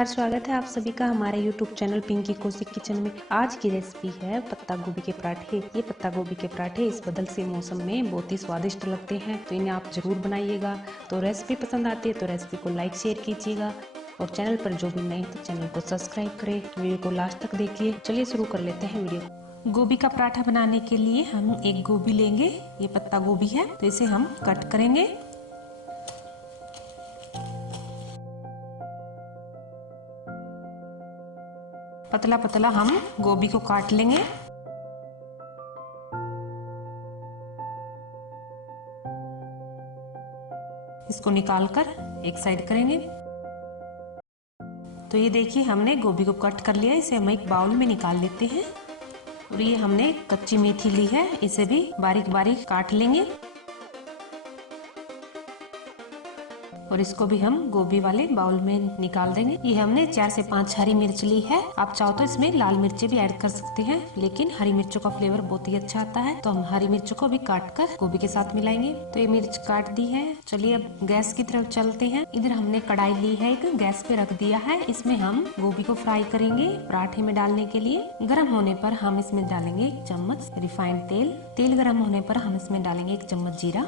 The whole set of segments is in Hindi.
नमस्कार, स्वागत है आप सभी का हमारे YouTube channel Pinky Kaushik kitchen में। आज की रेसिपी है पत्ता गोभी के पराठे। ये पत्ता गोभी के पराठे इस बदल से मौसम में बहुत ही स्वादिष्ट लगते हैं, तो इन्हें आप जरूर बनाइएगा। तो रेसिपी पसंद आती है तो रेसिपी को लाइक शेयर कीजिएगा और चैनल पर जो भी नए तो चैनल को सब्सक्राइब करें। वीडियो को लास्ट तक देखिए। चलिए शुरू कर लेते हैं वीडियो। गोभी का पराठा बनाने के लिए हम एक गोभी लेंगे। ये पत्ता गोभी है, तो इसे हम कट करेंगे। पतला पतला हम गोभी को काट लेंगे। इसको निकालकर एक साइड करेंगे। तो ये देखिए हमने गोभी को कट कर लिया। इसे हम एक बाउल में निकाल लेते हैं। और ये हमने कच्ची मेथी ली है, इसे भी बारीक बारीक काट लेंगे। और इसको भी हम गोभी वाले बाउल में निकाल देंगे। ये हमने 4 से 5 हरी मिर्च ली है। आप चाहो तो इसमें लाल मिर्ची भी ऐड कर सकते हैं, लेकिन हरी मिर्चों का फ्लेवर बहुत ही अच्छा आता है, तो हम हरी मिर्चों को भी काट कर गोभी के साथ मिलाएंगे। तो ये मिर्च काट दी है। चलिए अब गैस की तरफ चलते हैं। इधर हमने कढ़ाई ली है, एक गैस पे रख दिया है। इसमें हम गोभी को फ्राई करेंगे पराठे में डालने के लिए। गर्म होने पर हम इसमें डालेंगे 1 चम्मच रिफाइंड तेल। तेल गर्म होने पर हम इसमें डालेंगे 1 चम्मच जीरा।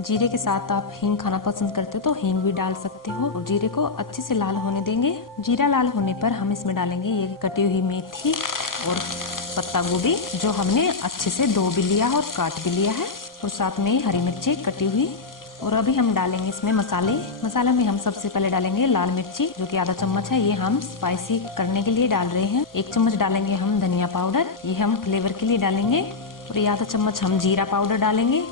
जीरे के साथ आप हींग खाना पसंद करते हो तो हींग भी डाल सकते हो। और जीरे को अच्छे से लाल होने देंगे। जीरा लाल होने पर हम इसमें डालेंगे ये कटी हुई मेथी और पत्ता गोभी, जो हमने अच्छे से धो भी लिया और काट भी लिया है। और साथ में हरी मिर्ची कटी हुई। और अभी हम डालेंगे इसमें मसाले में हम सबसे पहले डालेंगे लाल मिर्ची, जो कि आधा चम्मच है। ये हम स्पाइसी करने के लिए डाल रहे हैं। 1 चम्मच डालेंगे हम धनिया पाउडर, ये हम फ्लेवर के लिए डालेंगे। और ये आधा चम्मच हम जीरा पाउडर डालेंगे।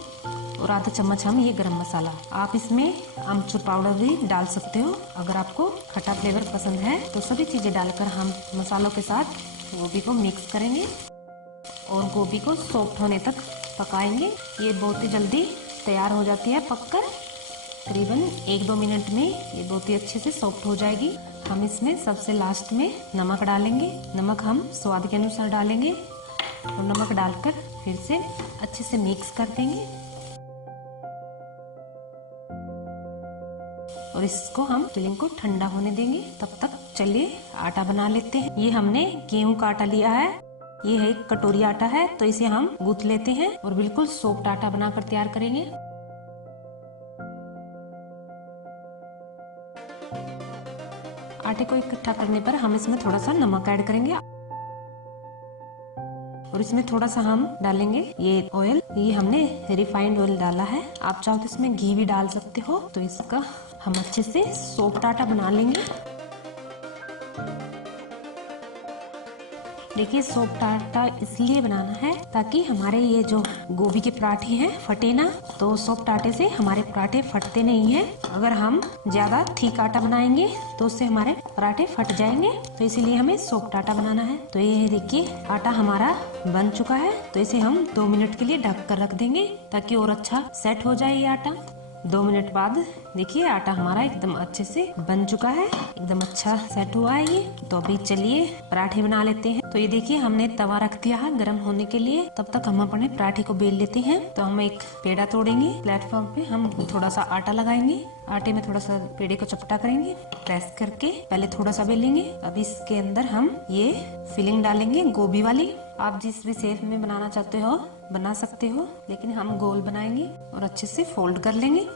और आधा चम्मच हम ये गरम मसाला। आप इसमें आमचूर पाउडर भी डाल सकते हो अगर आपको खट्टा फ्लेवर पसंद है। तो सभी चीजें डालकर हम मसालों के साथ गोभी को मिक्स करेंगे और गोभी को सॉफ्ट होने तक पकाएंगे। ये बहुत ही जल्दी तैयार हो जाती है पककर। करीबन 1-2 मिनट में ये बहुत ही अच्छे से सॉफ्ट हो जाएगी। हम इसमें सबसे लास्ट में नमक डालेंगे। नमक हम स्वाद के अनुसार डालेंगे। और नमक डालकर फिर से अच्छे से मिक्स कर देंगे। और इसको हम फिलिंग को ठंडा होने देंगे। तब तक चलिए आटा बना लेते हैं। ये हमने गेहूं का आटा लिया है। ये है 1 कटोरी आटा है, तो इसे हम गूंथ लेते हैं और बिल्कुल सॉफ्ट आटा बनाकर तैयार करेंगे। आटे को इकट्ठा करने पर हम इसमें थोड़ा सा नमक ऐड करेंगे। और इसमें थोड़ा सा हम डालेंगे ये ऑयल। ये हमने रिफाइंड ऑयल डाला है। आप चाहो तो इसमें घी भी डाल सकते हो। तो इसका हम अच्छे से सॉफ्ट आटा बना लेंगे। देखिए सॉफ्ट आटा इसलिए बनाना है ताकि हमारे ये जो गोभी के पराठे हैं फटे ना। तो सॉफ्ट आटे से हमारे पराठे फटते नहीं हैं। अगर हम ज्यादा थिक आटा बनाएंगे तो उससे हमारे पराठे फट जाएंगे। तो इसीलिए हमें सॉफ्ट आटा बनाना है। तो ये देखिए आटा हमारा बन चुका है। तो इसे हम 2 मिनट के लिए ढक कर रख देंगे ताकि और अच्छा सेट हो जाए ये आटा। 2 मिनट बाद देखिए आटा हमारा एकदम अच्छे से बन चुका है, एकदम अच्छा सेट हुआ है ये। तो अभी चलिए पराठे बना लेते हैं। तो ये देखिए हमने तवा रख दिया है गर्म होने के लिए। तब तक हम अपने पराठे को बेल लेते हैं। तो हम एक पेड़ा तोड़ेंगे। प्लेटफॉर्म पे हम थोड़ा सा आटा लगाएंगे। आटे में थोड़ा सा पेड़े को चपटा करेंगे, प्रेस करके पहले थोड़ा सा बेलेंगे। अब इसके अंदर हम ये फिलिंग डालेंगे गोभी वाली। आप जिस भी शेप में बनाना चाहते हो बना सकते हो, लेकिन हम गोल बनाएंगे और अच्छे से फोल्ड कर लेंगे।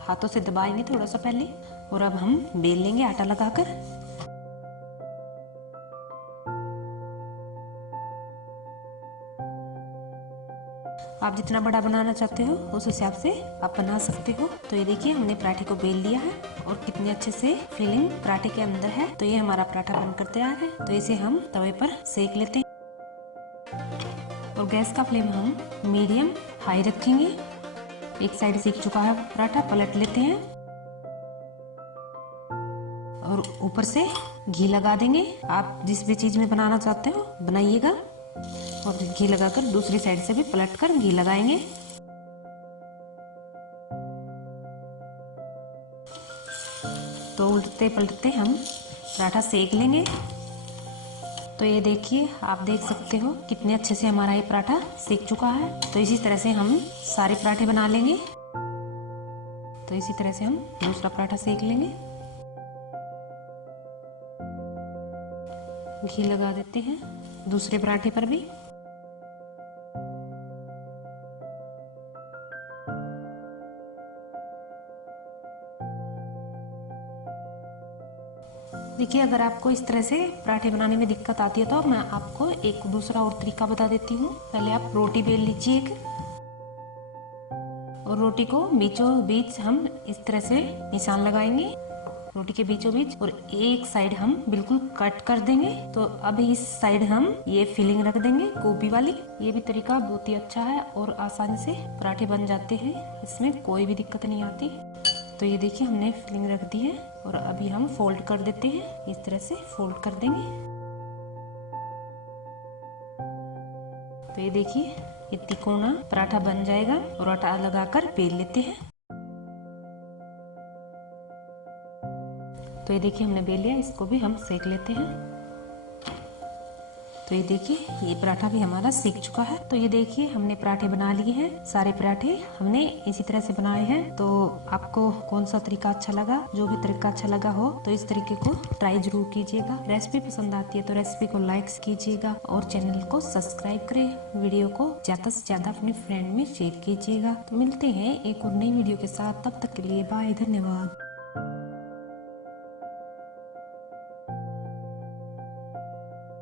हाथों से दबाएंगे थोड़ा सा पहले। और अब हम बेल लेंगे आटा लगाकर। आप जितना बड़ा बनाना चाहते हो उस हिसाब से आप बना सकते हो। तो ये देखिए हमने पराठे को बेल लिया है और कितने अच्छे से फिलिंग पराठे के अंदर है। तो ये हमारा पराठा बनकर तैयार है। तो इसे हम तवे पर सेक लेते हैं। और गैस का फ्लेम हम मीडियम हाई रखेंगे। एक साइड सेक चुका है पराठा, पलट लेते हैं और ऊपर से घी लगा देंगे। आप जिस भी चीज में बनाना चाहते हो बनाइएगा। और घी लगाकर दूसरी साइड से भी पलट कर घी लगाएंगे। तो उल्टते पलटते हम पराठा सेक लेंगे। तो ये देखिए आप देख सकते हो कितने अच्छे से हमारा ये पराठा सेक चुका है। तो इसी तरह से हम सारे पराठे बना लेंगे। तो इसी तरह से हम दूसरा पराठा सेक लेंगे। घी लगा देते हैं दूसरे पराठे पर भी। देखिए, अगर आपको इस तरह से पराठे बनाने में दिक्कत आती है तो मैं आपको एक दूसरा और तरीका बता देती हूँ। पहले आप रोटी बेल लीजिए एक, और रोटी को बीचों बीच हम इस तरह से निशान लगाएंगे रोटी के बीचों बीच, और एक साइड हम बिल्कुल कट कर देंगे। तो अब इस साइड हम ये फिलिंग रख देंगे गोभी वाली। ये भी तरीका बहुत ही अच्छा है और आसानी से पराठे बन जाते हैं, इसमें कोई भी दिक्कत नहीं आती। तो ये देखिए, हमने फिलिंग रख दी है और अभी हम फोल्ड कर देते हैं। इस तरह से फोल्ड कर देंगे। तो ये देखिए, ये तिकोना पराठा बन जाएगा और आटा लगाकर बेल लेते हैं। तो ये देखिए, हमने बेल लिया, इसको भी हम सेक लेते हैं। तो ये देखिए, ये पराठा भी हमारा सीख चुका है। तो ये देखिए, हमने पराठे बना लिए हैं। सारे पराठे हमने इसी तरह से बनाए हैं। तो आपको कौन सा तरीका अच्छा लगा? जो भी तरीका अच्छा लगा हो तो इस तरीके को ट्राई जरूर कीजिएगा। रेसिपी पसंद आती है तो रेसिपी को लाइक कीजिएगा और चैनल को सब्सक्राइब करें। वीडियो को ज्यादा से ज्यादा अपने फ्रेंड में शेयर कीजिएगा। तो मिलते हैं एक और नई वीडियो के साथ, तब तक के लिए बाय, धन्यवाद।